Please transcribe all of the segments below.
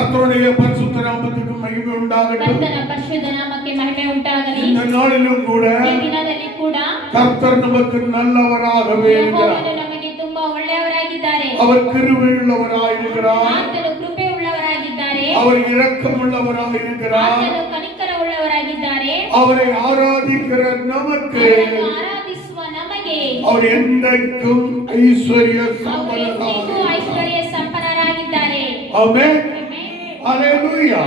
கர்த்தருடைய பரிசுத்த நாமத்துக்கு மகிமை உண்டாகட்டும். கர்த்தன பரிசுத்த நாமಕ್ಕೆ ಮಹಿಮೆ ಉಂಟಾಗಲಿ. இந்த நாளிலும் கூட ಈ ದಿನದಲ್ಲಿ ಕೂಡ கர்த்தர் நமக்கு நல்லவராகவே இருக்கிறார். ಯೆಹೋವನು ನಮಗೆ ತುಂಬಾ ಒಳ್ಳೆಯವರಾಗಿದ್ದಾರೆ. அவர் கிருபையுள்ளவராயிருக்கிறார். ಆತನು ಕೃಪೆ ಉಳ್ಳವರಾಗಿದ್ದಾರೆ. அவர் இரக்கமுள்ளவராயிருக்கிறார். ಆತನು ಕನಿಕರ ಉಳ್ಳವರಾಗಿದ್ದಾರೆ. அவரை ஆராதிக்கிற நமக்கு ಆರಾಧಿಸುವ ನಮಗೆ அவர் என்றைக்கும் ஐஸ்வர்ய சம்பன்னராக ಐಶ್ವರ್ಯ ಸಂಪನ್ನರಾಗಿದ್ದಾರೆ. ஆமென். ஹalleluya.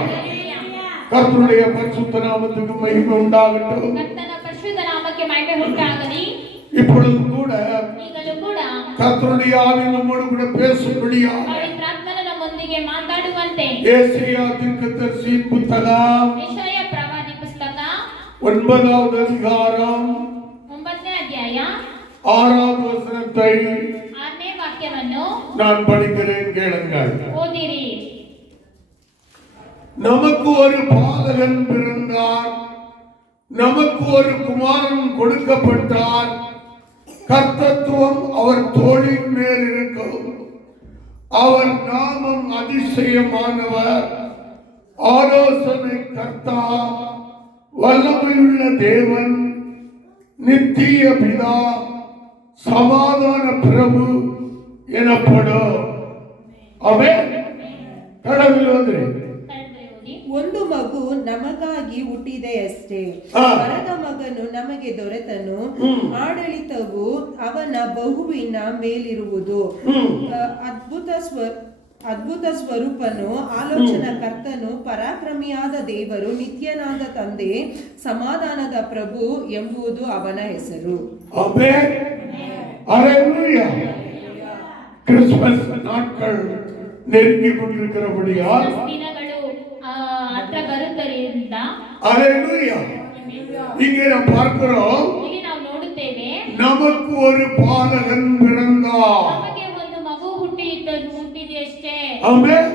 கர்த்தருடைய பரிசுத்த நாமத்துக்கு மகிமை உண்டாகட்டும். ಕರ್ತನ ಪರಿಶುದ್ಧ ನಾಮಕ್ಕೆ ಮಹಿಮೆ ಉಂಟಾಗಲಿ. இப்பொழுது கூட ಈಗಲೂ ಕೂಡ கர்த்தருடைய ஆவி நம்மோடு கூட பேசும்படியாக ಪವಿತ್ರಾತ್ಮನು ನಮ್ಮೊಂದಿಗೆ ಮಾತಾಡುವಂತೆ ஏசாயா தீர்க்கதரிசியின் புத்தகம் ಯೆಶಾಯ ಪ್ರವಾದಿ ಪುಸ್ತಕ 9வது அதிகாரம் 9ನೇ ಅಧ್ಯಾಯ 6வது வசனத்தை 6ನೇ ವಾಕ್ಯವನ್ನು நான் படிக்கிறேன், கேளுங்கள். ಓದಿರಿ. நமக்கு ஒரு பாலகன் பிறந்தார், நமக்கு ஒரு குமாரன் கொடுக்கப்பட்டார், கர்த்தத்துவம் அவர் தோளின் மேல் இருக்கும். அவர் நாமம் அதிசயமானவர், ஆலோசனை கர்த்தா, வல்லமையுள்ள தேவன், நித்திய பிதா, சமாதான பிரபு எனப்படும். ஆமென். கடவுள் வந்து ಒಂದು ಮಗು ನಮಗಾಗಿ ಹುಟ್ಟಿದೆಯಷ್ಟೇ, ವರದ ಮಗನು ನಮಗೆ ದೊರೆತನು, ಆಡಳಿತವು ಅವನ ಬಹುವಿನ ಮೇಲಿರುವುದು. ಅದ್ಭುತ ಸ್ವರೂಪನು, ಆಲೋಚನಾ ಕರ್ತನು, ಪರಾಕ್ರಮಿಯಾದ ದೇವರು, ನಿತ್ಯನಾದ ತಂದೆ, ಸಮಾಧಾನದ ಪ್ರಭು ಎಂಬುದು ಅವನ ಹೆಸರು. ஆமென். ஹalleluya. கிறிஸ்மஸ் நாட்கள் நெருங்கி கொண்டிருக்கிறபடியால் ದಿನಗಳು ಹತ್ರ ಬರುವುದರಿಂದ ஹalleluya இங்கே நாம் பார்க்கிறோம், ಇಲ್ಲಿ ನಾವು ನೋಡುತ್ತೇವೆ, நமக்கு ஒரு பாலகன் பிறந்தார். ನಮಗೆ ಒಂದು ಮಗು ಹುಟ್ಟಿದೆಯಷ್ಟೇ. ஆமென்.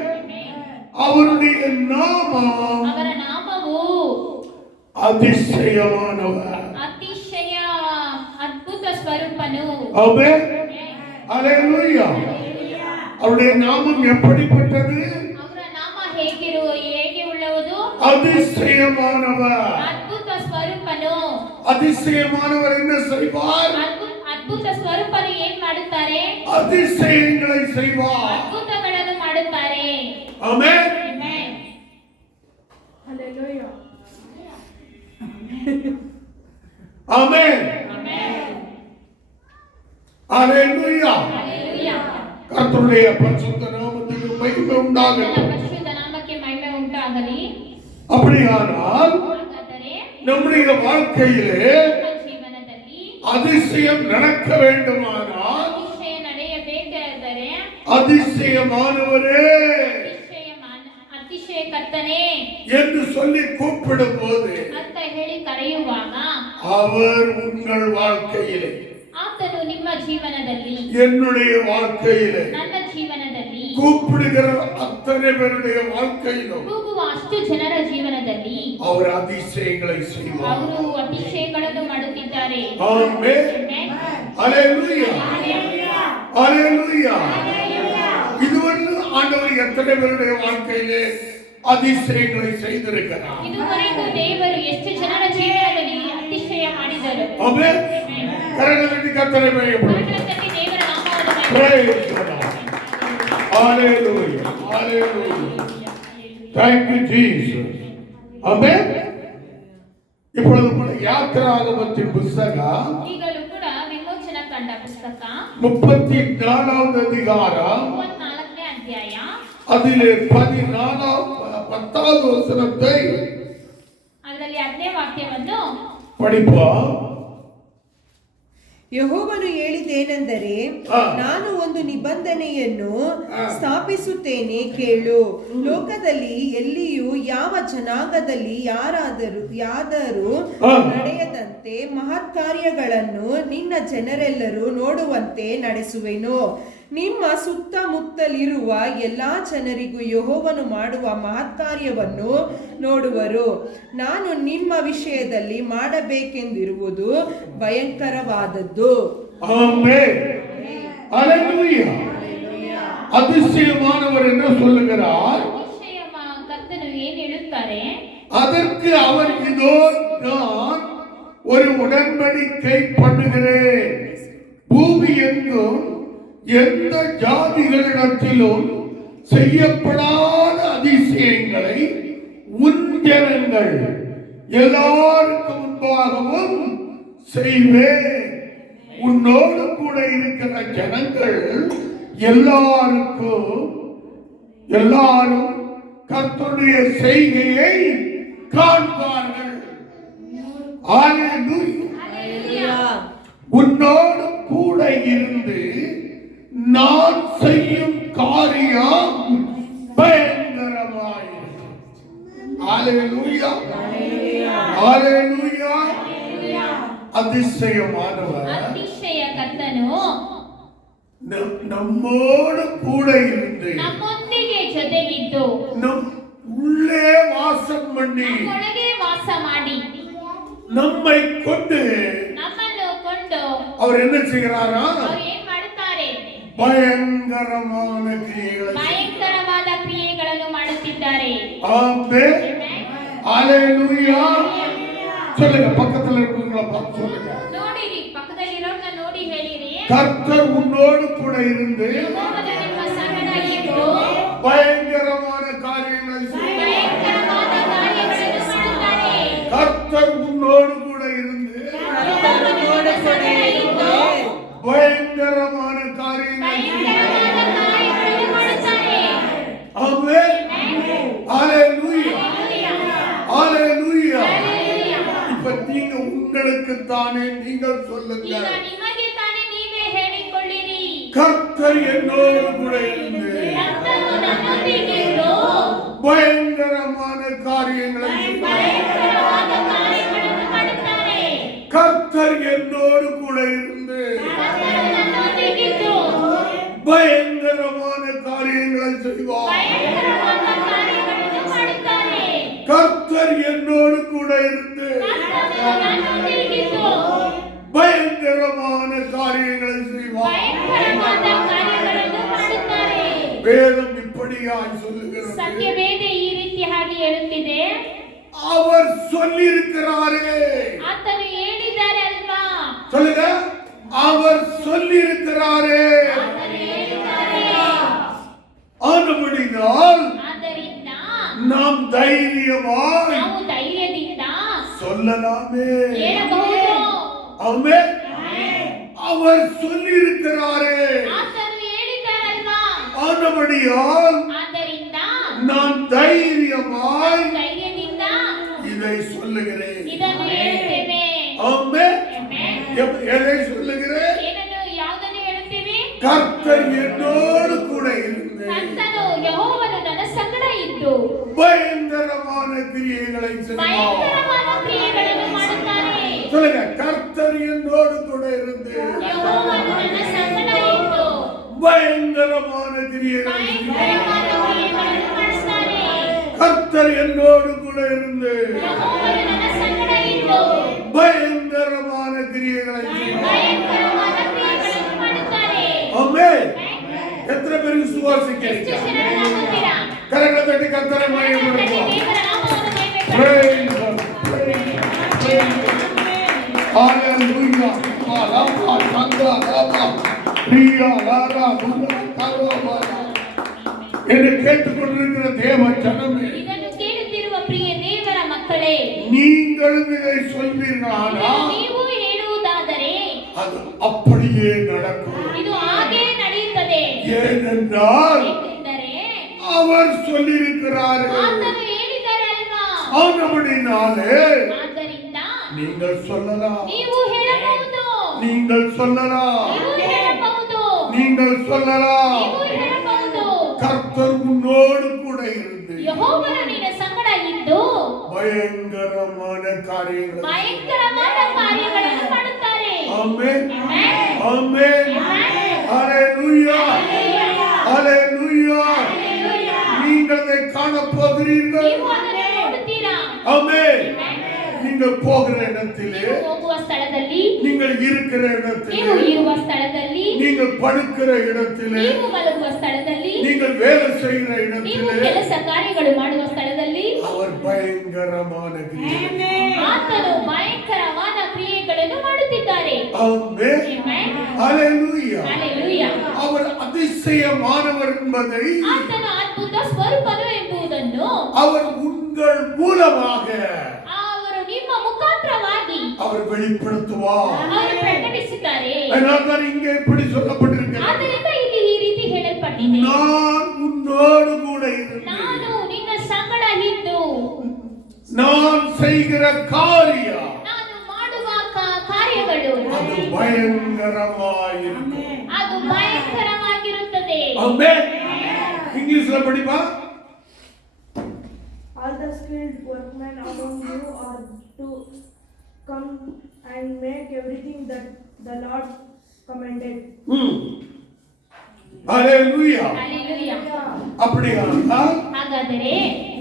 அவருடைய நாமம் ಅವರ ನಾಮವು அதிசயமானவர். ಅತಿಶಯ ಅದ್ಭುತ ಸ್ವರೂಪನು. ஆமென். ஹalleluya. அவருடைய நாமம் எப்படிப்பட்டது? ಅವರ ನಾಮ ಹೇಗೆ ಉಳ್ಳವುದು? அதிசயமானவர். ಅದ್ಭುತ ಸ್ವರೂಪನು. அதிசயமானவர் என்ன செய்வார்? ಅದ್ಭುತ ಸ್ವರೂಪನು ಏನ್ ಮಾಡುತ್ತಾರೆ? அதிசயங்களை செய்வார். ಅದ್ಭುತಗಳನ್ನು ಮಾಡುತ್ತಾರೆ. ஆமென். ಆಮೆನ್. ಹಲ್ಲೆಲೂಯಾ. ஆமென். ಆಮೆನ್. ஹalleluya. ಹಲ್ಲೆಲೂಯಾ. கர்த்தருடைய பரிசுத்த நாமத்துக்கு மகிமை உண்டாகட்டும். ಪರಿಶುದ್ಧ ನಾಮಕ್ಕೆ ಮಹಿಮೆ ಉಂಟಾಗಲಿ. அப்படியானால் ಹಾಗಾದರೆ நம்முடைய வாழ்க்கையிலே ನಮ್ಮ ಜೀವನದಲ್ಲಿ அதிசயம் நடக்க வேண்டுமானால் ಅತಿಶಯ ನಡೆಯಬೇಕಾದರೆ அதிசயமானவரே ಅತಿಶಯ ಕರ್ತನೇ என்று சொல்லி கூப்பிடும் போது ಅಂತ ಹೇಳಿ ಕರೆಯುವಾಗ அவர் உங்கள் வாழ்க்கையிலே, ಆತನು ನಿಮ್ಮ ಜೀವನದಲ್ಲಿ, என்னுடைய வாழ்க்கையிலே, ನನ್ನ ಜೀವನದಲ್ಲಿ, கூப்பிடுகிற அத்தனை பேருடைய வாழ்க்கையிலும் ಕೂಗುವ ಅಷ್ಟು ಜನರ ಜೀವನದಲ್ಲಿ அவர் அதிசயங்களை செய்வார். ಅವರು ಅತಿಶಯಗಳನ್ನು ಮಾಡುತ್ತಿದ್ದಾರೆ. ஆமென். ஹalleluya. ஹalleluya. இதுவரை ஆண்டவர் எத்தனை பேருடைய வாழ்க்கையிலே அதிசயங்களை செய்திருக்கிறார். ಇದುವರೆಗೂ ದೇವರು ಎಷ್ಟು ಜನರ ಜೀವನದಲ್ಲಿ ಅತಿಶಯ ಮಾಡಿದರು. ஆமென். கரங்களை கர்த்தரை மகிமைப்படுத்துங்கள். ಕರ್ತನಲ್ಲಿ ದೇವರ ನಾಮವನ್ನು Praise God. Hallelujah. Hallelujah. Thank you Jesus. Amen. இப்பொழுது கூட யாத்திராகமத்தின் புத்தகம் ಈಗಲೂ ಕೂಡ ವಿಮೋಚನಾ ಕಂಡ ಪುಸ್ತಕ 34வது அதிகாரம் 34ನೇ ಅಧ್ಯಾಯ அதிலே 10வது வசனத்தை ಅದರಲ್ಲಿ 10ನೇ ವಾಕ್ಯವನ್ನು படிப்போம். ಯೆಹೋವನು ಹೇಳಿದ್ದೇನೆಂದರೆ, ನಾನು ಒಂದು ನಿಬಂಧನೆಯನ್ನು ಸ್ಥಾಪಿಸುತ್ತೇನೆ, ಕೇಳು. ಲೋಕದಲ್ಲಿ ಎಲ್ಲಿಯೂ ಯಾವ ಜನಾಂಗದಲ್ಲಿ ಯಾರಾದರೂ ನಡೆಯದಂತೆ ಮಹತ್ ಕಾರ್ಯಗಳನ್ನು ನಿನ್ನ ಜನರೆಲ್ಲರೂ ನೋಡುವಂತೆ ನಡೆಸುವೆನು. ನಿಮ್ಮ ಸುತ್ತಮುತ್ತಲಿರುವ ಎಲ್ಲಾ ಜನರಿಗೂ ಯೆಹೋವನು ಮಾಡುವ ಮಹತ್ಕಾರ್ಯವನ್ನು ನೋಡುವರು. ನಾನು ನಿಮ್ಮ ವಿಷಯದಲ್ಲಿ ಮಾಡಬೇಕೆಂದಿರುವುದು ಭಯಂಕರವಾದದ್ದು. ஆமென். ஹalleluya. அதிசயமானவர் என்ன சொல்லுகிறார்? ಹೇಳ್ತಾರೆ, அதற்கு அவர், இதோ நான் ஒரு உடன்படிக்கை பண்ணுகிறேன், பூமி எங்கும் எந்த ஜாதிகளிடத்திலும் செய்யப்படாத அதிசயங்களை உன் ஜனங்கள் எல்லாருக்கும் முன்பாகவும் செய்வேன். உன்னோடு கூட இருக்கிற ஜனங்கள் எல்லாரும் கர்த்தருடைய செய்கையை காண்பார்கள். ஹல்லேலூயா. உன்னோடு கூட இருந்து நான் செய்யும் காரியம் பயங்கரமாயிருக்கும். ஹல்லேலூயா. ஹல்லேலூயா. அதிசயமானவர் அதிசಯ ಕರ್ತನು நம்மோடு கூட ಇருந்து ನಮ್ಮೊಂದಿಗೆ ಜೊತೆಗಿದ್ದು உள்ளே வாசம் பண்ணி ನಮ್ಮೊಳಗೆ ವಾಸ ಮಾಡಿ நம்மை கொண்டு ನಮ್ಮನ್ನು ಕೊಂಡು அவர் என்ன செய்கிறாரா? ಅವರು ಏನು ಮಾಡುತ್ತಾರೆ? பயங்கரமான ಕ್ರಿಯೆಗಳನ್ನು ಮಾಡುತ್ತಿದ್ದಾರೆ. ஆமென். ஹல்லேலூயா. சொல்லுங்க, பக்கத்துல இருக்கவங்கள பார்த்து சொல்லுங்க. ನೋಡಿರಿ, ಪಕ್ಕದಲ್ಲಿರೋರ್ನ ನೋಡಿ ಹೇಳಿರಿ, கர்த்தர் உன்னோடு கூட இருந்து ಯೆಹೋವನು ನಿಮ್ಮ ಸಂಗಡ ಇದ್ದು பயங்கரமான காரியங்களை ಭಯಂಕರವಾದ ಕಾರ್ಯಗಳನ್ನು ಮಾಡುತ್ತಾರೆ. கர்த்தர் உன்னோடு கூட இருந்து ಯೆಹೋವನು ನಿಮ್ಮ ಸಂಗಡ ಇದ್ದು பயங்கரமான காரியங்களை ಮಾಡುತ್ತಾರೆ. ஆமென். ஹல்லேலூயா. ஹல்லேலூயா. இப்ப நீங்க உங்களுக்கு தானே நீங்கள் சொல்லுங்க, ಈಗ ನಿಮಗೆ ತಾನೇ ನೀವೇ ಹೇಳಿಕೊಳ್ಳಿರಿ, கர்த்தர் என்னோடு கூட இருந்து ಕರ್ತನು ನನ್ನೊಂದಿಗಿದ್ದು பயங்கரமான காரியங்களை ಭಯಂಕರವಾದ ಕಾರ್ಯಗಳನ್ನು ಮಾಡುತ್ತಾರೆ. கர்த்தர் என்னோடு கூட இருந்து ಕರ್ತನು ನನ್ನೊಂದಿಗಿದ್ದು பயங்கரமான காரியங்களை செய்வார். ಭಯಂಕರವಾದ ಕಾರ್ಯಗಳನ್ನು ಮಾಡುತ್ತಾರೆ. கர்த்தர் என்னோடு கூட இருந்து ಕರ್ತನು ನನ್ನೊಂದಿಗಿದ್ದು பயங்கரமான காரியங்களை செய்வார். ಭಯಂಕರವಾದ ಕಾರ್ಯಗಳನ್ನು ಮಾಡುತ್ತಾರೆ. வேதம் இப்படியாய் சொல்லுகிறது. ಸತ್ಯವೇದ ಈ ರೀತಿಯಾಗಿ ಹೇಳುತ್ತಿದೆ, அவர் சொல்லியிருக்கிறாரே. ಆತನು ಹೇಳಿದ್ದಾರೆ ಅಲ್ವಾ? சொல்லுங்க, அவர் சொல்லியிருக்கிறாரே. ಆತನು ಹೇಳಿದ್ದಾರೆ. ஆனபடியால் ಆದ್ದರಿಂದ நாம் தைரியமாய் ನಾವು ಧೈರ್ಯದಿಂದ சொல்லலாமே. ಹೇಳಬಹುದು. ஆமென். அவர் சொல்லியிருக்கிறாரே. ಆತನು ಹೇಳಿದ್ದಾರಲ್ವಾ? ஆனபடியால் ಆದ್ದರಿಂದ நான் தைரியமாய் ಧೈರ್ಯದಿಂದ இதை சொல்லுகிறேன். ಇದನ್ನು ಹೇಳುತ್ತೇವೆ. ஆமென். ಆಮೆನ್. எதை சொல்லுகிறேன்? ಏನನ್ನು ಯಾವುದನ್ನು ಹೇಳುತ್ತೇವೆ? கர்த்தர் என்னோடு கூட இருந்து ಕರ್ತನು ಯೆಹೋವನು ನನ್ನ ಸಂಗಡ ಇದ್ದು பயங்கரமான கிரியைகளை செய்வார். ಭಯಂಕರವಾದ ಕ್ರಿಯೆಗಳನ್ನು ಮಾಡುತ್ತಾರೆ. சொல்லுங்க, கர்த்தர் என்னோடு கூட இருந்து ಯೆಹೋವನು ನನ್ನ ಸಂಗಡ ಇದ್ದು பயங்கரமான கிரியைகளை செய்வார். ಭಯಂಕರವಾದ ಕ್ರಿಯೆಗಳನ್ನು ಮಾಡುತ್ತಾರೆ. கர்த்தர் என்னோடு கூட இருந்து ಯೆಹೋವನು ನನ್ನ ಸಂಗಡ ಇದ್ದು பயங்கரமான கிரியைகளை செய்வார். ಭಯಂಕರವಾದ ಕ್ರಿಯೆಗಳನ್ನು ಮಾಡುತ್ತಾರೆ. ஆமென். எத்தனை பேருக்கு ಎಷ್ಟು சுவாசிக்கிறீங்க? ಜನರು ನಂಬುತ್ತೀರಾ? கரங்களை தட்டி கர்த்தரை ಕರ್ತನೇ, மகிமைப்படுத்துவோம். ದೇವರ ನಾಮವನ್ನು ಮಹಿಮೆಪಡಿಸಿ. Praise God. Praise God. Praise God. Hallelujah. Alaba, Sandra, Alaba, Priya, Lara, Buddha, Karoba. என்னை கேட்டுக்கொண்டிருக்கிற தேவ ஜனமே, ಇದನ್ನು ಕೇಳುತ್ತಿರುವ ಪ್ರಿಯ ದೇವರ ಮಕ್ಕಳೇ, நீங்களும் இதை சொல்வீர்களானால் ನೀವು ಹೇಳುವುದಾದರೆ அது அப்படியே நடக்கும். ಇದು ಹಾಗೆ ನಡೆಯುತ್ತದೆ. ஏனென்றால் ಏಕೆಂದರೆ அவர் சொல்லியிருக்கிறார். ಆತನು ಹೇಳಿದ್ದಾರಲ್ವಾ? ஆனபடினாலே ಆದ್ದರಿಂದ நீங்கள் சொல்லலாம், ನೀವು ಹೇಳಬಹುದು. நீங்கள் சொல்லலாம், ನೀವು ಹೇಳಬಹುದು. நீங்கள் சொல்லலாம். ನೀವು ಹೇಳಬಹುದು. கர்த்தர் உன்னோடு கூட இருந்து ಯೆಹೋವನು ನಿನ್ನ ಸಂಗಡ ಇದ್ದು பயங்கரமான காரியங்களை ಭಯಂಕರವಾದ ಕಾರ್ಯಗಳನ್ನು ಮಾಡುತ್ತಾರೆ. ஆமென். ಆಮೆನ್. ஆமென். ಆಮೆನ್. ஹalleluya. ஹalleluya. நீங்கள் அதை காண போகிறீர்கள். ನೀವು ಅದನ್ನು ನೋಡುತ್ತೀರಾ? ஆமென். ಆಮೆನ್. நீங்கள் போகிற இடத்திலே ನೀವು ಹೋಗುವ ಸ್ಥಳದಲ್ಲಿ நீங்கள் நீங்கள் இருக்கிற இடத்திலே, ನೀವು ಇರುವ ಸ್ಥಳದಲ್ಲಿ, நீங்கள் படுக்கிற இடத்திலே, ನೀವು ಮಲಗುವ ಸ್ಥಳದಲ್ಲಿ, நீங்கள் வேலை செய்கிற ನೀವು இடத்திலே ಕೆಲಸ ಕಾರ್ಯಗಳು ಮಾಡುವ ಸ್ಥಳದಲ್ಲಿ அவர் பயங்கரமான கிரியை. ಆತನು ಭಯಂಕರವಾದ ಕ್ರಿಯೆಗಳನ್ನು ಮಾಡುತ್ತಿದ್ದಾರೆ. ஆமென். Amen. ஹalleluya. Hallelujah. அவர் அதிசயமானவர் என்பதை ಆತನ ಅದ್ಭುತ ಸ್ವರೂಪನು ಎಂಬುದನ್ನು அவர் உங்கள் மூலமாக ಅವರು ನಿಮ್ಮ ಮುಖಾಂತರವಾಗಿ அவர் வெளிப்படுத்துவார். ಅವರು ಪ್ರಕಟಿಸುತ್ತಾರೆ. அதனால்தான் இங்கே இப்படி சொல்லப்பட்டிருக்கிறது, ಆದ್ದರಿಂದ ಇಲ್ಲಿ ಈ ರೀತಿ ಹೇಳಲ್ಪಟ್ಟಿದೆ, நான் உன்னோடு கூட இருந்து ನಾನು ನಿನ್ನ ಸಂಗಡ ಇದ್ದು நான் செய்கிற காரியம் ನಾನು ಮಾಡುವ ಕಾರ್ಯಗಳು அது பயங்கரமாயிருக்கும். ಅದು ಭಯಂಕರವಾಗಿರುತ್ತದೆ. ஆமென். இங்கிலீஷ்ல படிப்பா. All the skilled workmen among you are to come and make everything that the Lord commanded. Hallelujah. Hallelujah. அப்படியானால் ಹಾಗಾದರೆ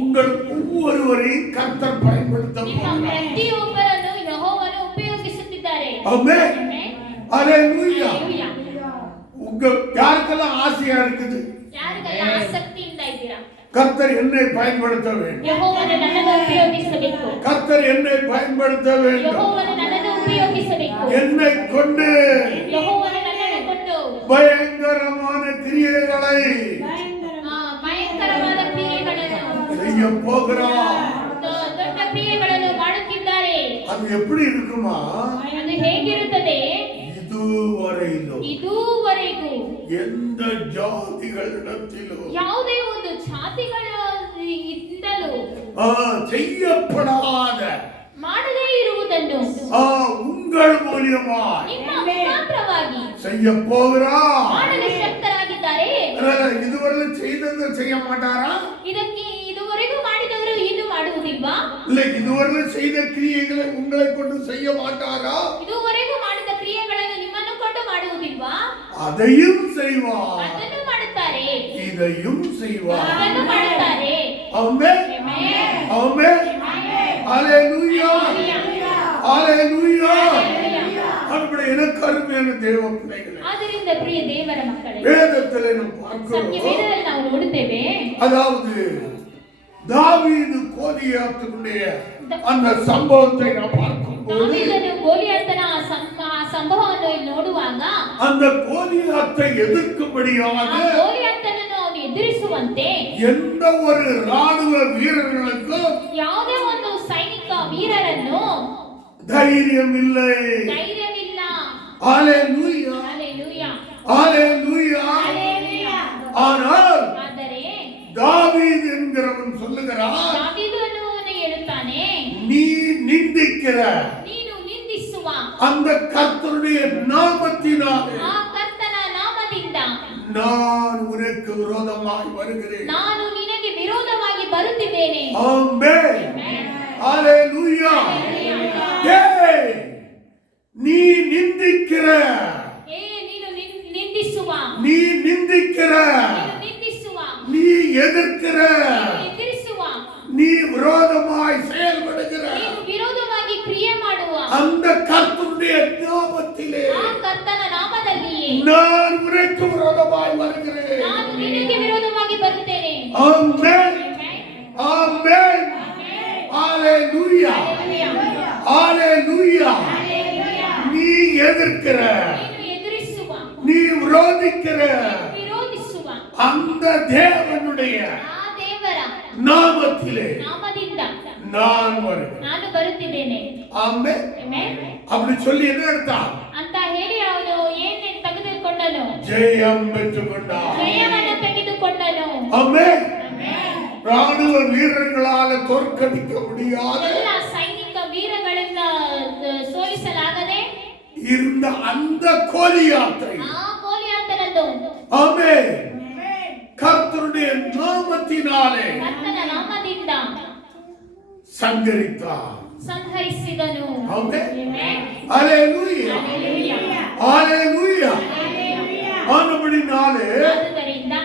உங்கள் ஒவ்வொருவரையும் கர்த்தர் பயன்படுத்த ನಿಮ್ಮ போகிறார். ಪ್ರತಿಯೊಬ್ಬರನ್ನು ಯೆಹೋವನು ಉಪಯೋಗಿಸುತ್ತಿದ್ದಾರೆ. ஆமென். Amen. ஹalleluya. Hallelujah. உங்க யாருக்கெல்லாம் ஆசையா இருக்குது, ಯಾರಿಗೆಲ್ಲ ಆಸಕ್ತಿಯಿಂದ ಇದ್ದೀರಾ, கர்த்தர் என்னை பயன்படுத்த வேண்டும், ಯೆಹೋವನು ನನ್ನನ್ನು ಉಪಯೋಗಿಸಬೇಕು, கர்த்தர் என்னை பயன்படுத்த வேண்டும், ಯೆಹೋವನು ನನ್ನನ್ನು ಉಪಯೋಗಿಸಬೇಕು, என்னை கொண்டு ಯೆಹೋವನು ನನ್ನನ್ನು ಕೊಟ್ಟು பயங்கரமான கிரியைகளை ಭಯಂಕರವಾದ ಕ್ರಿಯೆಗಳನ್ನು செய்ய போகிறார். ದೊಡ್ಡ ಕ್ರಿಯೆಗಳನ್ನು ಮಾಡುತ್ತಿದ್ದಾರೆ. அது எப்படி இருக்குமா? ಅದು ಹೇಗಿರುತ್ತದೆ? இதுவரையிலும் ಇದುವರೆಗೂ எந்த ஜாதிகளிடத்திலும் ಯಾವುದೇ ಒಂದು ಜಾತಿಗಳಿಂದಲೂ செய்யப்படாத ಮಾಡದೇ ಇರುವುದನ್ನು உங்கள் மூலியமாய் ನಿಮ್ಮ ಮುಖಾಂತರವಾಗಿ செய்ய போகிறார். ಮಾಡಲು ಶಕ್ತರಾಗಿದ್ದಾರೆ. இதுவரை செய்தது செய்ய மாட்டாரா? ಇದಕ್ಕೆ ಇದುವರೆಗೂ ಮಾಡಿದವರು ಇನ್ನು ಮಾಡುವುದಿಲ್ವಾ? இல்ல இதுவரை செய்த கிரியைகளை உங்களை கொண்டு செய்ய மாட்டாரா? ಇದುವರೆಗೂ ಮಾಡಿದ ಕ್ರಿಯೆಗಳನ್ನು ನಿಮ್ಮನ್ನು ಕೊಂಡು ಮಾಡುವುದಿಲ್ವಾ? அதையும் செய்வார், ಅದನ್ನು ಮಾಡುತ್ತಾರೆ, இதையும் செய்வார். ಅದನ್ನು ಮಾಡುತ್ತಾರೆ. ஆமென். Amen. ஆமென். ஹalleluya. ஹalleluya. அப்படி எனக்கு அருமையான தேவ பிள்ளைகளே, ಆದ್ದರಿಂದ ಪ್ರಿಯ ದೇವರ ಮಕ್ಕಳೇ, வேதத்திலே நாம் ಸತ್ಯ பார்க்கிறோம், ವೇದದಲ್ಲಿ ನಾವು ನೋಡುತ್ತೇವೆ, அதாவது தாவீது கோலியாத்தினுடைய அந்த சம்பவத்தை நாம் பார்க்கும்போது ದಾವೀದನು ಗೋಲಿಯಾತನ ಸಂಭವವನ್ನು ಇಲ್ಲಿ ನೋಡುವಾಗ அந்த கோலியாத்தை எதிர்க்கும்படியாக ಆ ಗೋಲಿಯಾತನನ್ನು ಅವನು ಎದುರಿಸುವಂತೆ எந்த ஒரு ராணுவ வீரர்களுக்கும் ಯಾವುದೇ ಒಂದು ಸೈನಿಕ ವೀರರನ್ನು தைரியம் இல்லை. ಧೈರ್ಯವಿಲ್ಲ. ஹalleluya. Hallelujah. ஹalleluya. Hallelujah. ஆனால் ಆದರೆ தாவீது என்கிறவன் சொல்லுகிறான், ದಾವೀದನು ಹೇಳುತ್ತಾನೆ, நீ நிந்திக்கிற ನೀನು ನಿಂದಿಸುವ அந்த கர்த்தருடைய நாமத்தினாலே ಆ ಕರ್ತನ ನಾಮದಿಂದ நான் உனக்கு விரோதமாய் வருகிறேன். ನಾನು ನಿನಗೆ ವಿರೋಧವಾಗಿ ಬರುತ್ತಿದ್ದೇನೆ. ஆமென். Amen. ஹalleluya. ஏய், நீ நிந்திக்கிற, ಏ ನೀನು ನಿಂದಿಸುವ, நீ நிந்திக்கிற, ನೀನು ನಿಂದಿಸುವ, நீ எதிர்க்கிற, ನೀನು ಎದುರಿಸುವ, நீ விரோதமாய் செயல்படுகிற ನೀನು ವಿರೋಧವಾಗಿ ಕ್ರಿಯೆ ಮಾಡುವ அந்த கர்த்தருடைய நாமத்திலே ಆ ಕರ್ತನ ನಾಮದಲ್ಲಿಯೇ நான் உனக்கு விரோதமாய் வருகிறேன். ನಾನು ನಿನಗೆ ವಿರೋಧವಾಗಿ ಬರುತ್ತೇನೆ. ஆமென். ஆமென். ஹalleluya. ஹalleluya. நீ எதிர்க்கிற, ನೀನು ಎದುರಿಸುವ, நீ விரோதிக்கிற ನೀನು ವಿರೋಧಿಸುವ அந்த தேவனுடைய ಆ ದೇವರ நாமத்திலே ನಾಮದಿಂದ நான் வருகிறேன். ನಾನು ಬರುತ್ತಿದ್ದೇನೆ. ஆமென். Amen. அப்படி சொல்லி என்ன எடுத்தான்? ಅಂತ ಹೇಳಿ ಅವನು ಏನೇ ತೆಗೆದುಕೊಂಡನು, ஜெயம் பெற்றுக்கொண்டான். ಜಯವನ್ನು ತೆಗೆದುಕೊಂಡನು. ஆமென். Amen. ராணுவ வீரர்களால தோற்கடிக்க முடியாத ಎಲ್ಲ ಸೈನಿಕ ವೀರಗಳಿಂದ ಸೋಲಿಸಲಾಗದೆ இருந்த அந்த கோலியாத்தை ಆ ಗೋಲಿಯಾತನನ್ನು ஆமென் கர்த்தருடைய நாமத்தினாலே ಕರ್ತನ ನಾಮದಿಂದ சங்கரித்தார். ಸಂಹರಿಸಿದನು. ஆமென். Amen. ஹalleluya. Hallelujah. ஹalleluya. ஆனபடினாலே ಆದುದರಿಂದ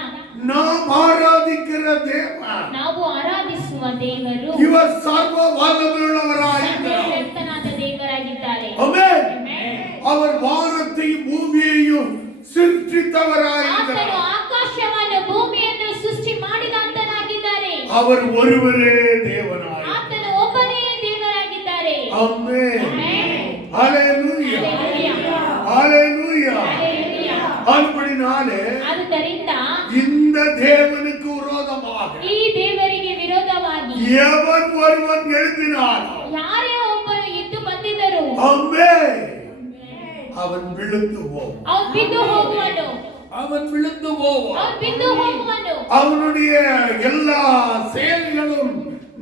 நாம் ஆராதிக்கிற தேவன் ನಾವು ಆರಾಧಿಸುವ ದೇವರು இவர் சர்வ வல்லமையுள்ளவராயிருக்கிறார். ಸರ್ವಶಕ್ತನಾದ ದೇವರಾಗಿದ್ದಾರೆ. ஆமென். Amen. சிருஷ்டித்தவராயிருக்கிறார். ಆತನು ಆಕಾಶವನ್ನು ಭೂಮಿಯನ್ನು ಸೃಷ್ಟಿ ಮಾಡಿದಾತನಾಗಿದ್ದಾರೆ. அவர் ஒருவரே தேவனாய். ಆತನು ಒಬ್ಬನೇ ದೇವರಾಗಿದ್ದಾರೆ. ஆமென். ஹalleluya. ಹಲ್ಲೆಲೂಯಾ. ஹalleluya. ಹಲ್ಲೆಲೂಯಾ. அப்படினாலே ಆದ್ದರಿಂದ இந்த தேவனுக்கு விரோதமாக ಈ ದೇವರಿಗೆ ವಿರೋಧವಾಗಿ எவன் ஒருவன் எழுதினானோ ಯಾರೇ ಒಬ್ಬರು ಎದ್ದು ಬಂದಿದ್ದರು ஆமென், அவன் விழுந்து போவான். ಅವನು ಬಿದ್ದು ಹೋಗುವನು. அவன் விழுந்து போவான். ಅವನು ಬಿದ್ದು ಹೋಗುವನು. அவனுடைய எல்லா செயல்களும்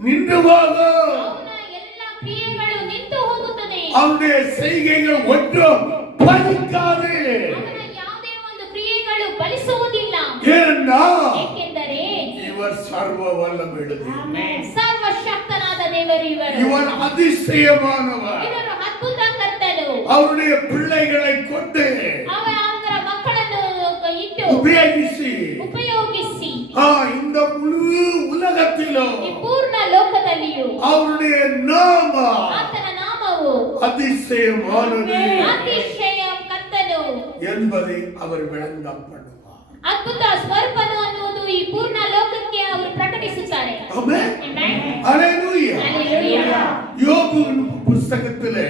நின்று போகும். ಅವನ ಎಲ್ಲ ಕ್ರಿಯೆಗಳು ನಿಂತು ಹೋಗುತ್ತದೆ. அவனுடைய செய்கைகள் ஒன்றும் பலிக்காது. ಅವನ ಯಾವುದೇ ಒಂದು ಕ್ರಿಯೆಗಳು ಫಲಿಸುವುದಿಲ್ಲ. ஏனென்றால் ಏಕೆಂದರೆ இவர் சர்வ வல்லமையுள்ளவர். ಸರ್ವಶಕ್ತನಾದ ದೇವರು ಇವರು. இவர் அதிசயமானவர். ಇವರು ಅದ್ಭುತ ಕರ್ತನು. அவருடைய பிள்ளைகளை கொண்டு ಅವರ ಮಕ್ಕಳನ್ನು ಇಟ್ಟು உபயோகிಸಿ ಉಪಯೋಗಿಸಿ இந்த முழு உலகத்திலும் ಈ ಪೂರ್ಣ ಲೋಕದಲ್ಲಿಯೂ அவருடைய நாம ಆತನ ನಾಮವು அதிசயமானது ಅತಿಶಯ ಕರ್ತನು என்பதை அவர் விளங்க பண்ணுவார். ಅದ್ಭುತ ಸ್ವರೂಪನು ಅನ್ನುವುದು ಈ ಪೂರ್ಣ ಲೋಕಕ್ಕೆ ಅವರು ಪ್ರಕಟಿಸುತ್ತಾರೆ. ஆமென். Amen. ஹalleluya. Hallelujah. யோபுவின் புத்தகத்திலே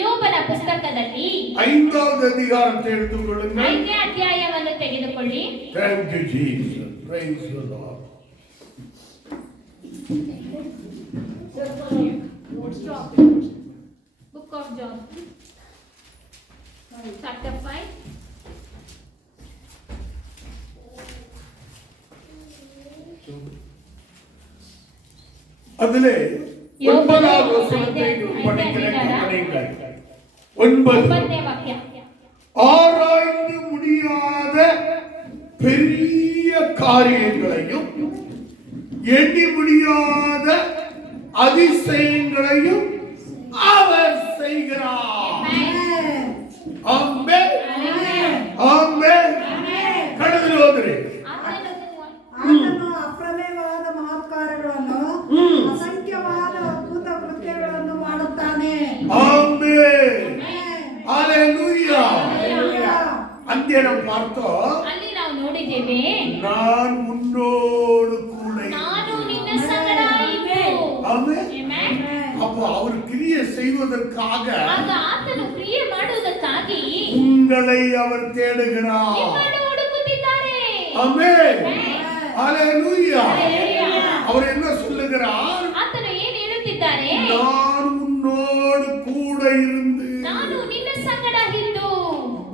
ಯೋಬನ ಪುಸ್ತಕದಲ್ಲಿ 5வது அதிகாரத்தை எடுத்துக்கொள்ளுங்கள். 5ನೇ ಅಧ್ಯಾಯವನ್ನು ತೆಗೆದುಕೊಳ್ಳಿ. Thank you Jesus. Praise the Lord. Book of John. Chapter 5. அதிலே யோபு 9வது வசனத்தை படிக்கிறேன். 9 9ನೇ ವಾಕ್ಯ. ஆராய்ந்து முடியாத பெரிய காரியங்களையும் எண்ணி முடியாத அதிசயங்களையும் அவர் செய்கிறார். ஆமென். ஆமென். ಕಳೆದು ಹೋದ್ರೆ ಆತನು ಅಪ್ರಮೇಯವಾದ ಮಹತ್ಕಾರ್ಯಗಳನ್ನು ಅಸಂಖ್ಯವಾದ ಅದ್ಭುತ ಕೃತ್ಯಗಳನ್ನು ಮಾಡುತ್ತಾನೆ. ஆமென். ஹalleluya. அங்கே நாம் பார்த்தோம், ಅಲ್ಲಿ ನಾವು ನೋಡಿದ್ದೇವೆ, நான் உன்னோடு கூட ನಾನು ನಿನ್ನ ಸಂಗಡ ಇದ್ದು. ஆமென். Amen. அப்போ அவர் கிரியை செய்வதற்காக ಆಗ ಆತನು ಕ್ರಿಯೆ ಮಾಡುವುದಕ್ಕಾಗಿ உங்களை அவர் தேடுகிறார். ನಿಮ್ಮನ್ನು ಹುಡುಕುತ್ತಿದ್ದಾರೆ. ஆமென். ஹalleluya. Hallelujah. அவர் என்ன சொல்லுகிறார்? ಆತನು ಏನು ಹೇಳುತ್ತಿದ್ದಾರೆ? நான் உன்னோடு கூட இருந்து ನಾನು ನಿನ್ನ ಸಂಗಡ ಇದ್ದು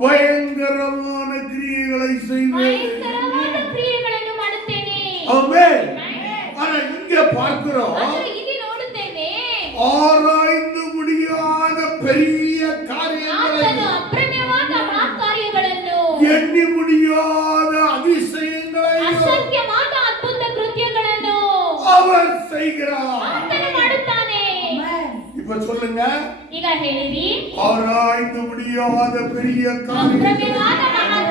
பயங்கரமான கிரியைகளை செய்வேன். ಭಯಂಕರವಾದ ಕ್ರಿಯೆಗಳನ್ನು ಮಾಡುತ್ತೇನೆ. ஆமென். ஆனா இங்க பார்க்கிறோம், ಆದರೆ ಇಲ್ಲಿ ನೋಡುತ್ತೇವೆ, ஆராய்ந்து முடியாத பெரிய ಆತನು காரியங்களை, ಅಪ್ರಮೇಯವಾದ ಕಾರ್ಯಗಳನ್ನು, எண்ணி முடியாத அதிசயங்களை ಅಸಂಖ್ಯವಾದ ಅದ್ಭುತ ಕೃತ್ಯಗಳನ್ನು அவர் செய்கிறார். ಆತನು ಮಾಡುತ್ತಾನೆ. இப்ப சொல்லுங்க, ಈಗ ಹೇಳಿರಿ, ஆராய்ந்து முடியாத பெரிய காரியங்களை, ಅಪ್ರಮೇಯವಾದ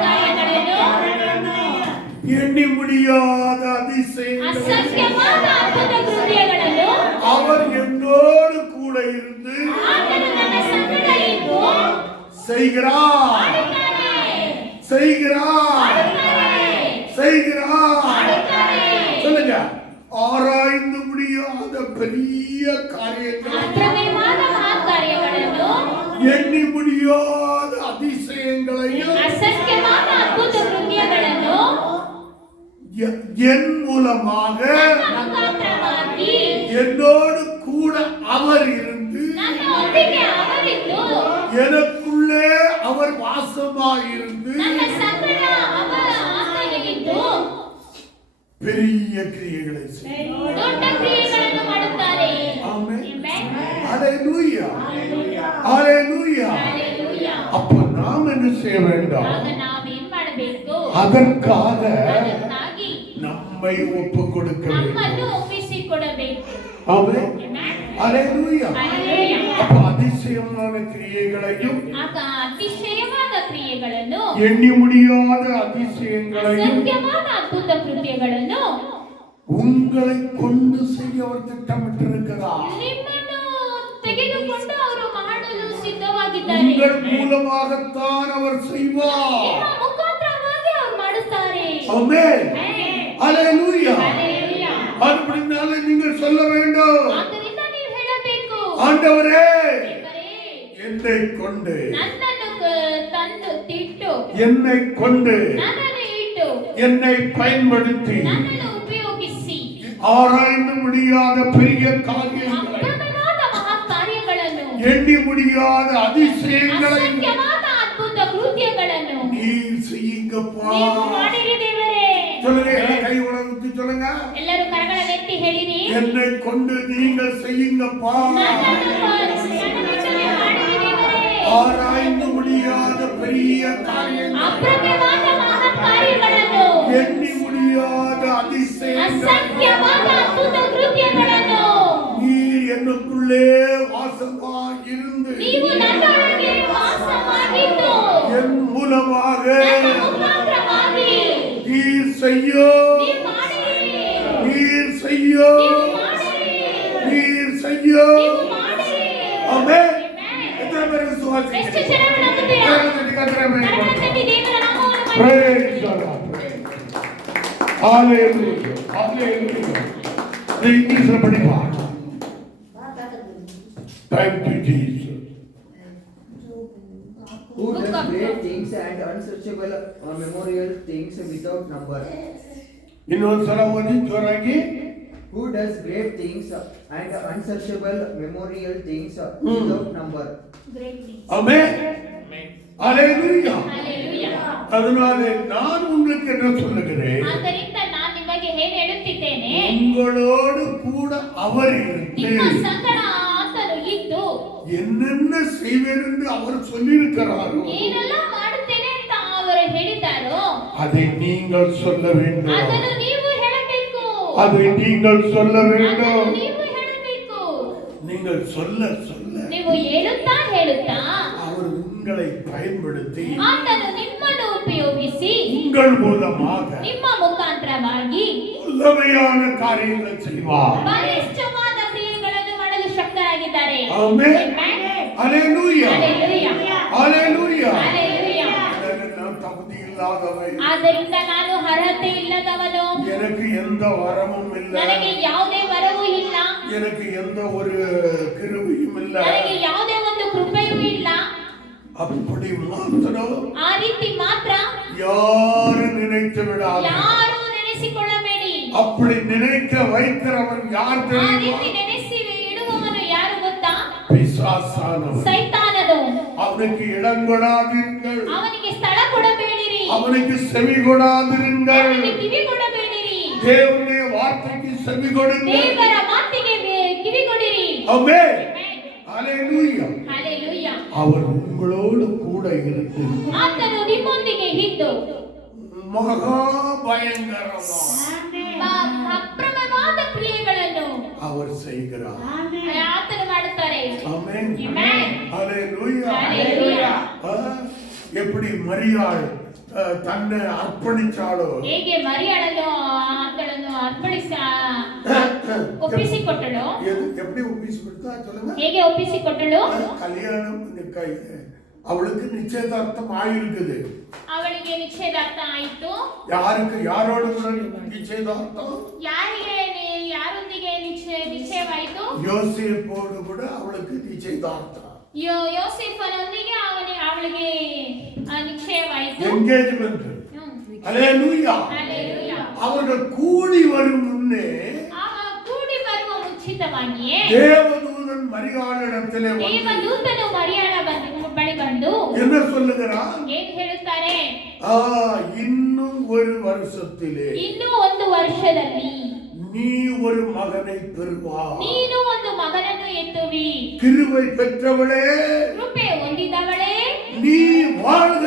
ಕಾರ್ಯಗಳನ್ನು, எண்ணி முடியாத அதிசயங்களை ಅಸಂಖ್ಯವಾದ ಅದ್ಭುತ ಕೃತ್ಯಗಳನ್ನು அவர் என்னோடு கூட இருந்து ಆತನು ನನ್ನ ಸಂಗಡ ಇದ್ದು செய்கிறார். ಮಾಡುತ್ತಾನೆ. செய்கிறார். செய்கிறார். சொல்லுங்க, ஆராய்ந்து முடியாத பெரிய காரியங்களை, ಅಪ್ರಮೇಯವಾದ ಕಾರ್ಯಗಳನ್ನು, எண்ணி முடியாத அதிசயங்களையும் ಅಸಂಖ್ಯವಾದ ಅದ್ಭುತ ಕೃತ್ಯಗಳನ್ನು என் மூலமாக ಮುಖಾಂತರವಾಗಿ என்னோடு கூட அவர் இருந்து ನನ್ನೊಂದಿಗೆ ಅವರಿದ್ದು எனக்குள்ளே அவர் வாசமாயிருந்து ನನ್ನ ಸಂಗಡ ಆತನಿಗಿದ್ದು பெரிய கிரியைகளை செய்கிறார். ದೊಡ್ಡ ಕ್ರಿಯೆಗಳನ್ನು ಮಾಡುತ್ತಾರೆ. ஆமென். Amen. ஹalleluya. ஹalleluya. Hallelujah. அப்ப நாம் என்ன செய்ய வேண்டும்? ಆಗ ನಾವೇನ್ ಮಾಡಬೇಕು? அதற்காக ಅದಕ್ಕಾಗಿ நம்மை ஒப்பு கொடுக்க ನಮ್ಮನ್ನು வேண்டும். ಒಪ್ಪಿಸಿಕೊಡಬೇಕು. ஆமென். Amen. ஹalleluya. Hallelujah. அப்ப அதிசயமான கிரியைகளையும் ಆಗ ಅತಿಶಯವಾದ ಕ್ರಿಯೆಗಳನ್ನು, எண்ணி முடியாத அதிசயங்களையும் ಅಸಂಖ್ಯವಾದ ಅದ್ಭುತ ಕೃತ್ಯಗಳನ್ನು உங்களை கொண்டு செய்ய அவர் திட்டமிட்டிருக்கிறார். ನಿಮ್ಮನ್ನು ತೆಗೆದುಕೊಂಡು ಅವರು ಮಾಡಲು ಸಿದ್ಧವಾಗಿದ್ದಾರೆ. உங்கள் மூலமாகத்தான் அவர் செய்வார். ನಿಮ್ಮ ಮುಖಾಂತರವಾಗಿ ஆமென். ஹalleluya. Hallelujah. அப்படினால நீங்கள் சொல்ல வேண்டும், ಆದ್ದರಿಂದ ನೀವು ಹೇಳಬೇಕು, ஆண்டவரே ದೇವರೇ, என்னை கொண்டு ನನ್ನನ್ನು ತಂದು ತಿಟ್ಟು, என்னை கொண்டு ನನ್ನನ್ನು ಇಟ್ಟು, என்னை பயன்படுத்தி ನನ್ನನ್ನು ಉಪಯೋಗಿಸಿ ஆராய்ந்து முடியாத பெரிய காரியங்களை, ಅಪ್ರಮವಾದ ಮಹತ್ ಕಾರ್ಯಗಳನ್ನು, எண்ணி முடியாத அதிசயங்களை ಅಸಂಖ್ಯವಾದ ಅದ್ಭುತ ಕೃತ್ಯಗಳನ್ನು நீர் செய்யுங்கப்பா. ನೀವು ಮಾಡಿರಿ ದೇವರೇ. சொல்லுங்க, எல்லாம் கை உலகத்து சொல்லுங்க, ಎಲ್ಲರೂ ಕರಗಳನ್ನೆತ್ತಿ ಹೇಳಿರಿ, என்னை கொண்டு நீங்கள் செய்யுங்கப்பா. ನನ್ನನ್ನು ಮಾಡಿರಿ ದೇವರೇ. ஆராய்ந்து முடியாத பெரிய காரியங்கள், ಅಪ್ರಮವಾದ ಮಹತ್ ಕಾರ್ಯಗಳನ್ನು, எண்ணி முடியாத அதிசயங்கள் ಅಸಂಖ್ಯವಾದ ಅದ್ಭುತ ಕೃತ್ಯಗಳನ್ನು நீர் எனக்குள்ளே வாசமாய் இருந்து ನೀವು ನನ್ನೊಳಗೆ ವಾಸವಾಗಿದ್ದು என் மூலமாக ನನ್ನ ಮುಖಾಂತರವಾಗಿ நீர் செய்யோ, ನೀವು ಮಾಡಿರಿ, நீர் செய்யோ, ನೀವು ಮಾಡಿರಿ, நீர் செய்யோ. ನೀವು ಮಾಡಿರಿ. ஆமென். Amen. எத்தனை பேர் ಎಷ್ಟು விசுவாசிக்கிறீங்க? ಜನ ನಂಬುತ್ತೀರಾ? கரங்களை கர்த்தரை மேம்படுத்துங்க. ಕರಗಳನ್ನೆತ್ತಿ ದೇವರ ನಾಮವನ್ನು ಮಾಡಿ. Praise the Lord. Hallelujah. Hallelujah. இந்த இங்கிலீஷ்ல படிப்பா. Thank you, Jesus. Who does great things and unsearchable memorial things without number? இன்னொரு சொல்ல ஓதி ஜோராகி. Who does great things and unsearchable memorial things without number? Great things. Amen. Hallelujah. Hallelujah. அதனாலே நான் உங்களுக்கு என்ன சொல்லுகிறேன், ಆದ್ದರಿಂದ ನಾನು ನಿಮಗೆ ಏನು ಹೇಳುತ್ತಿದ್ದೇನೆ, உங்களோடு கூட அவர் ನಿಮ್ಮ இருந்து ಸಂಗಡ ಆತನು ಇದ್ದು என்னென்ன செய்வேன் என்று அவர் சொல்லியிருக்கிறாரோ ಏನೆಲ್ಲ ಮಾಡುತ್ತೇನೆ ಅಂತ ಅವರು ಹೇಳಿದ್ದಾರೋ அதை நீங்கள் சொல்ல வேண்டும். ಅದನ್ನು ನೀವು ಹೇಳಬೇಕು, அதை நீங்கள் சொல்ல ಅದನ್ನು வேண்டும். ನೀವು ಹೇಳಬೇಕು. நீங்கள் சொல்ல சொல்ல ನೀವು ಹೇಳುತ್ತಾ அவர் உங்களை பயன்படுத்தி ಆತನು ನಿಮ್ಮನ್ನು ಉಪಯೋಗಿಸಿ உங்கள் மூலமாக ನಿಮ್ಮ ಮುಖಾಂತರವಾಗಿ வல்லமையான காரியங்களை செய்வார். ಬಲಿಷ್ಠವಾದ ಕ್ರಿಯೆಗಳನ್ನು ಮಾಡಲು ಶಕ್ತರಾಗಿದ್ದಾರೆ. ஆமென். Amen. ஹalleluya. Hallelujah. ஹalleluya. Hallelujah. நான் தகுதி இல்லாதவன், ಆದ್ದರಿಂದ ನಾನು ಅರ್ಹತೆ ಇಲ್ಲದವನು, எனக்கு எந்த வரமும் இல்லை, ನನಗೆ ಯಾವುದೇ ವರವೂ ಇಲ್ಲ, எனக்கு எந்த ஒரு கிருபையும் இல்லை, ನನಗೆ ಯಾವುದೇ ಒಂದು ಕೃಪೆಯೂ ಇಲ್ಲ. அப்படி மாத்திரம் ಆ ರೀತಿ ಮಾತ್ರ யாரும் நினைத்து விடாது. ಯಾರು ನೆನೆಸಿಕೊಳ್ಳಬೇಡಿ. அப்படி நினைக்க வைக்கிறவன் யார் ಆ தெரியுமா? ರೀತಿ ನೆನೆಸಿ ಇಡುವವನು ಯಾರು ಗೊತ್ತಾ? பிசாசானவன். ಸೈತಾನನು. அவனுக்கு இடம் கொடாதீர்கள், ಅವನಿಗೆ ಸ್ಥಳ ಕೊಡಬೇಡಿರಿ, அவனுக்கு செவி கொடாதிருங்கள். ಅವನಿಗೆ ಕಿವಿ ಕೊಡಬೇಡಿರಿ. தேவனுடைய வார்த்தைக்கு செவி கொடுங்கள். ದೇವರ ಮಾತಿಗೆ ಕಿವಿ ಕೊಡಿರಿ. ஆமென். Amen. ஹalleluya. Hallelujah. அவர் உங்களோடு கூட இருந்து ಆತನು ನಿಮ್ಮೊಂದಿಗೆ ಇದ್ದು மகா பயங்கரமான ಅಪ್ರಮವಾದ ಕ್ರಿಯೆಗಳನ್ನು அவர் செய்கிறார். ಆತನು ಮಾಡುತ್ತಾರೆ. ஆமென். Amen. ஹalleluya. Hallelujah. எப்படி மரியாள் தன்னை அர்ப்பணிச்சாளோ, ಹೇಗೆ ಮರಿಯಾಳನ್ನು ಆತಳನ್ನು ಒಪ್ಪಿಸಿಕೊಟ್ಟಳು, எப்படி ஒப்பிச்சு கொடுத்தா சொல்லுங்க. ಹೇಗೆ ಒಪ್ಪಿಸಿಕೊಟ್ಟಳು? கல்யாணம் அவளுக்கு நிச்சயதார்த்தம் ஆயிருக்குது. ಅವಳಿಗೆ ನಿಶ್ಚಯದಾರ್ಥ ಆಯಿತು. யாருக்கு யாரோடு கூட நிச்சயதார்த்தம்? ಯಾರೊಂದಿಗೆ ನಿಶ್ಚಯವಾಯಿತು? யோசேப்போடு கூட அவளுக்கு நிச்சயதார்த்தம். ಯೋಸೇಫನೊಂದಿಗೆ ಅವಳಿಗೆ ನಿಶ್ಚಯವಾಯಿತು. என்கேஜ்மெண்ட். ஹalleluya. Hallelujah. அவர்கள் கூடி வரும் முன்னே ಕೂಡಿ ಬರುವ ಮುಂಚಿತವಾಗಿಯೇ தேவதூதன் மரியாளிடத்திலே வந்து ದೇವದೂತನು ಮರಿಯಾಳ ಬಳಿ ಬಂದು என்ன சொல்லுகிறான்? ಏನ್ ಹೇಳುತ್ತಾರೆ? இன்னும் ஒரு வருஷத்திலே ಇನ್ನೂ ಒಂದು ವರ್ಷದಲ್ಲಿ நீ ஒரு மகனை பெறுவாய். ನೀನು ಒಂದು ಮಗನನ್ನು ಎತ್ತುವಿ. கிருபை பெற்றவளே, ಕೃಪೆ ಹೊಂದಿದವಳೇ, நீ வாழ்க.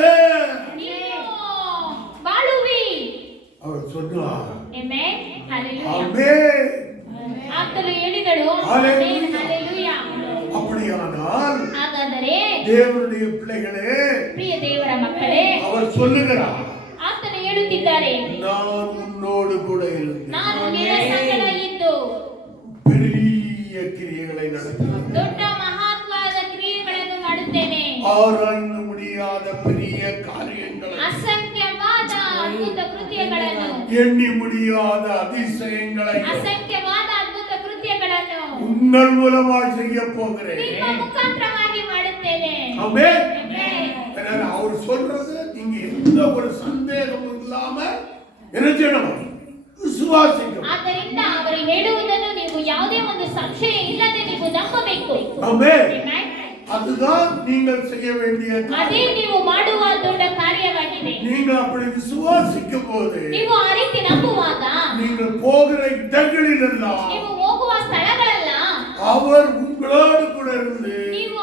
ನೀನು ಬಾಳುವಿ. அவர் சொன்னார். Amen. Hallelujah. ஆமென். ಆತನು ಹೇಳಿದಳು. Hallelujah. Amen. Hallelujah. அப்படியானால் ಹಾಗಾದರೆ தேவனுடைய பிள்ளைகளே, ಪ್ರಿಯ ದೇವರ ಮಕ್ಕಳೇ, அவர் சொல்லுகிறார், ಆತನು ಹೇಳುತ್ತಿದ್ದಾರೆ, நான் உன்னோடு கூட இருந்து ನಾನು ನಿನ್ನ ಸಂಗಡ ಇದ್ದು பெரிய கிரியைகளை நடத்துவேன். ದೊಡ್ಡ ಮಹತ್ವದ ಕ್ರಿಯೆಗಳನ್ನು ಮಾಡುತ್ತೇನೆ. ஆராய்ந்து முடியாத பெரிய காரியங்களை ಅಸಂಖ್ಯವಾದ ಅದ್ಭುತ ಕೃತ್ಯಗಳನ್ನು எண்ணி முடியாத அதிசயங்களை ಅಸಂಖ್ಯವಾದ ಅದ್ಭುತ ಕೃತ್ಯಗಳನ್ನು உங்கள் மூலமாக செய்ய போகிறேன். ನಿಮ್ಮ ಮುಖಾಂತರವಾಗಿ ಮಾಡುತ್ತೇನೆ. ஆமென். ಆಮೆನ್. அதனால அவர் சொல்றது நீங்க எந்த ஒரு சந்தேகமும் இல்லாம என்ன செய்யணும்? விசுவாசிக்கணும். ಆದ್ದರಿಂದ ಅವರು ಹೇಳುವುದನ್ನು ನೀವು ಯಾವುದೇ ಒಂದು ಸಂಶಯ ಇಲ್ಲದೆ ನೀವು ನಂಬಬೇಕು. ஆமென். ಆಮೆನ್. அதுதான் நீங்கள் செய்ய வேண்டிய ಅದೇ காரியம். ನೀವು ಮಾಡುವ ದೊಡ್ಡ ಕಾರ್ಯವಾಗಿದೆ. நீங்கள் அப்படி விசுவாசிக்கும் போது ನೀವು ಆ ರೀತಿ ನಂಬುವಾಗ நீங்கள் போகிற இடங்களிலெல்லாம் ನೀವು ಹೋಗುವ ಸ್ಥಳಗಳೆಲ್ಲ அவர் உங்களோடு கூட இருந்து ನೀವು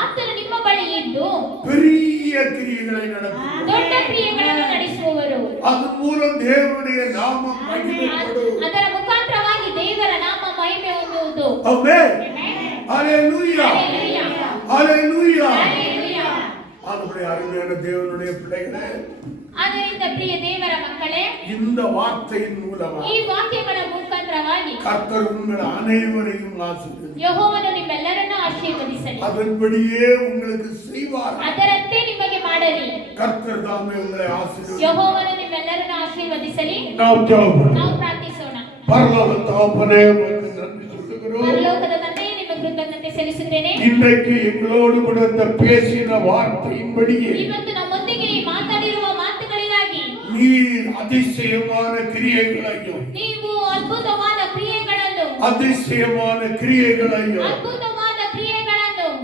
ಆತನು ನಿಮ್ಮ ಬಳಿ ಇದ್ದು பெரிய கிரியைகளை நடத்துவார். ದೊಡ್ಡ ಕ್ರಿಯೆಗಳನ್ನು ನಡೆಸುವವರು. அது மூலம் தேவனுடைய நாமம் மகிமைப்படும். ಅದರ ಮುಖಾಂತರವಾಗಿ ದೇವರ ನಾಮ ಮಹಿಮೆ ಹೊಂದುವುದು. ஆமென். ಆಮೆನ್. ஹalleluya. ಹಲ್ಲೆಲೂಯಾ. ஹalleluya. ಹಲ್ಲೆಲೂಯಾ. ஆண்டவரே, அருமையான தேவனுடைய பிள்ளைகளே, ಆದ್ದರಿಂದ ಪ್ರಿಯ ದೇವರ ಮಕ್ಕಳೇ, இந்த வார்த்தையின் ಈ மூலமாக ವಾಕ್ಯಗಳ ಮುಖಾಂತರವಾಗಿ கர்த்தர் உங்கள் அனைவரையும் ஆசீர்வதிப்பார். ಯೆಹೋವನು ನಿಮ್ಮೆಲ್ಲರನ್ನು ಆಶೀರ್ವದಿಸಲಿ. அதன்படியே உங்களுக்கு செய்வார். ಅದರಂತೆ ನಿಮಗೆ ಮಾಡಲಿ. கர்த்தர் தாமே உங்களை ஆசீர்வதிப்பார். ಯೆಹೋವನು ನಿಮ್ಮೆಲ್ಲರನ್ನು ಆಶೀರ್ವದಿಸಲಿ. நாம் ஜெபம் பண்ணுவோம். ನಾವು ಪ್ರಾರ್ಥಿಸೋಣ. பரலோக தகப்பனே, உமக்கு நன்றி சொல்லுகிறோம். ಪರಲೋಕದ ತಂದೆಯೇ, ನಿಮಗೆ ಕೃತಜ್ಞತೆ ಸಲ್ಲಿಸುತ್ತೇನೆ. இன்றைக்கு எங்களோடு கூட இந்த பேசின வார்த்தையின்படியே ಇವತ್ತು ನಮ್ಮೊಂದಿಗೆ ಮಾತಾಡಿರುವ ಮಾತುಗಳಿಗಾಗಿ நீர் அதிசயமான கிரியைகளையும் ನೀವು ಅದ್ಭುತವಾದ ಕ್ರಿಯೆಗಳನ್ನು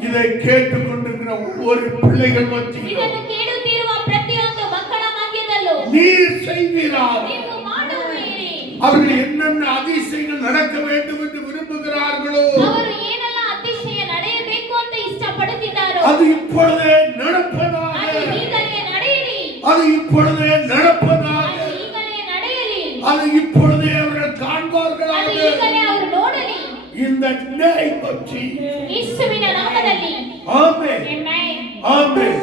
இதை கேட்டுக்கொண்டிருக்கிற ஒவ்வொரு பிள்ளைகள் மத்தியிலும் ಇದನ್ನು ಕೇಳುತ್ತಿರುವ ಪ್ರತಿಯೊಂದು ಮಕ್ಕಳ ಮಧ್ಯದಲ್ಲೂ நீர் செய்வீராக. ನೀವು ಮಾಡುವಿರಿ. அவர்கள் என்னென்ன அதிசயங்கள் நடக்க வேண்டும் என்று விரும்புகிறார்களோ ಅವರು ಏನೆಲ್ಲ ಅತಿಶಯ ನಡೆಯಬೇಕು ಅಂತ ಇಷ್ಟಪಡುತ್ತಿದ್ದಾರೋ அது இப்பொழுதே நடப்பதாக. ಅದು ಈಗಲೇ ನಡೆಯಲಿ. அது இப்பொழுதே நடப்பதாக. ಅದು ಈಗಲೇ ನಡೆಯಲಿ. அது இப்பொழுதே அவர்கள் ಅದು காண்பார்களாக. ಈಗಲೇ ಅವರು ನೋಡಲಿ. In the name of Jesus. ಯೇಸುವಿನ ನಾಮದಲ್ಲಿ Amen. ಆಮೆನ್. Amen.